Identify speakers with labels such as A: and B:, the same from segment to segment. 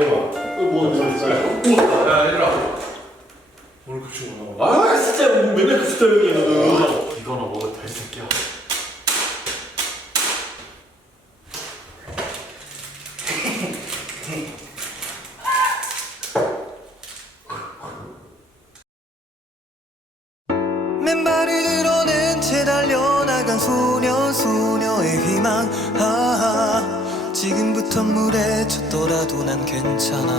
A: 해봐. 뭐 있어요?
B: 야 얘들아 오늘 급식 뭐 나와?
A: 아 진짜 맨날 그 스타일이야 너는.
B: 이거나 먹어도 될 새끼야
C: 맨발을 드러낸 채 달려나간 소녀 소녀의 희망 하하 지금부터 물에 젖더라도 난 괜찮아.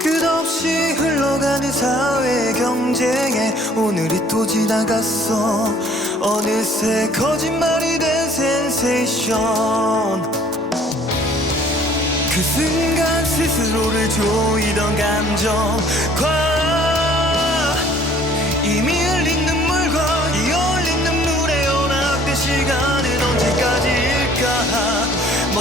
C: 끝없이 흘러가는 사회 경쟁에 오늘이 또 지나갔어. 어느새 거짓말이 된 센세이션. 그 순간 스스로를 조이던 감정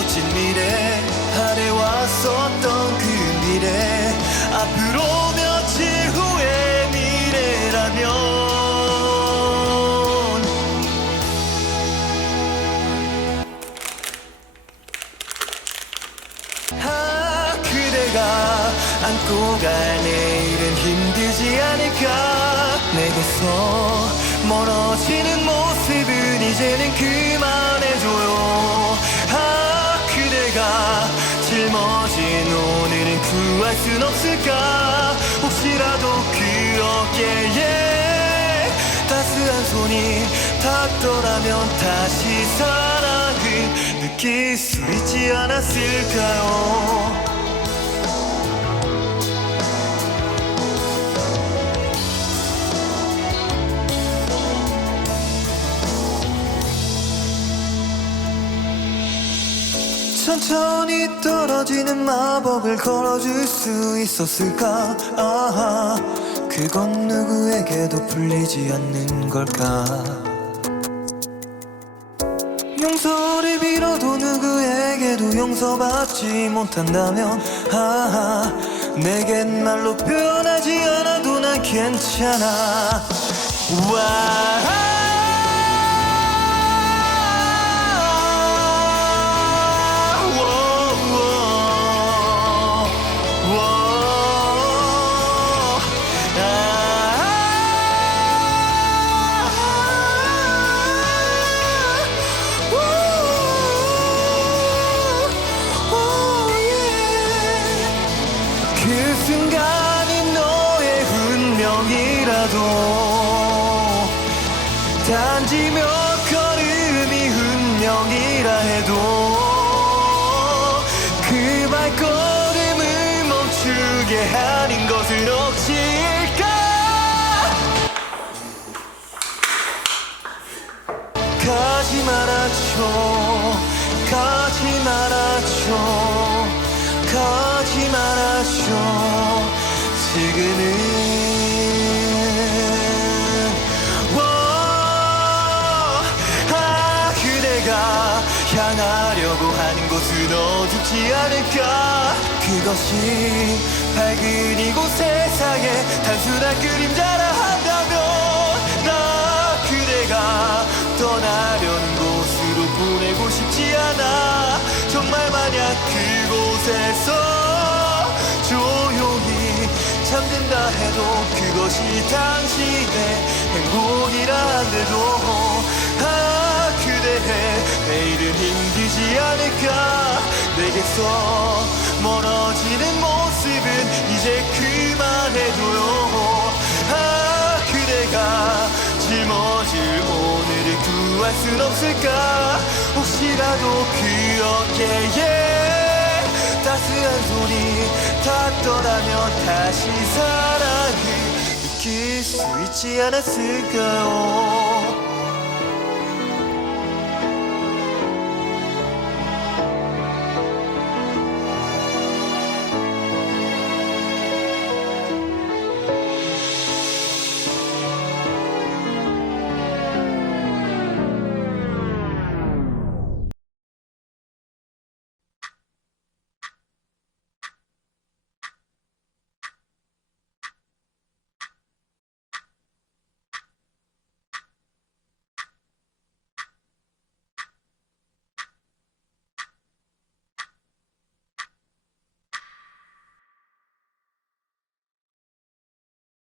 C: 멋진 미래. 아래 왔었던 그 미래. 앞으로 며칠 후의 미래라면. 아 그대가 안고 갈 내일은 힘들지 않을까? 내게서 멀어지는 모습은 이제는 그만 구할 순 없을까? 혹시라도 그 어깨에 따스한 손이 닿더라면 다시 사랑을 느낄 수 있지 않았을까요 천천히 떨어지는 마법을 걸어줄 수 있었을까? 아하 그건 누구에게도 풀리지 않는 걸까? 용서를 빌어도 누구에게도 용서받지 못한다면 아하 내겐 말로 표현하지 않아도 난 괜찮아. 그 명이라도 단지 몇 걸음이 운명이라 해도 그 발걸음을 멈추게 하는 것은 억지일까? 가지 말아줘 가지 말아줘 가지 말아줘. 지금은 곳은 어둡지 않을까? 그것이 밝은 이곳 세상에 단순한 그림자라 한다면 나 그대가 떠나려는 곳으로 보내고 싶지 않아. 정말 만약 그곳에서 조용히 잠든다 해도 그것이 당신의 행복이라 한데도 아 그대의 내일은 힘들지 않을까. 내게서 멀어지는 모습은 이제 그만해줘요. 아 그대가 짊어질 오늘을 구할 순 없을까? 혹시라도 그 어깨에 따스한 손이 닿더라면 다시 사랑을 느낄 수 있지 않았을까요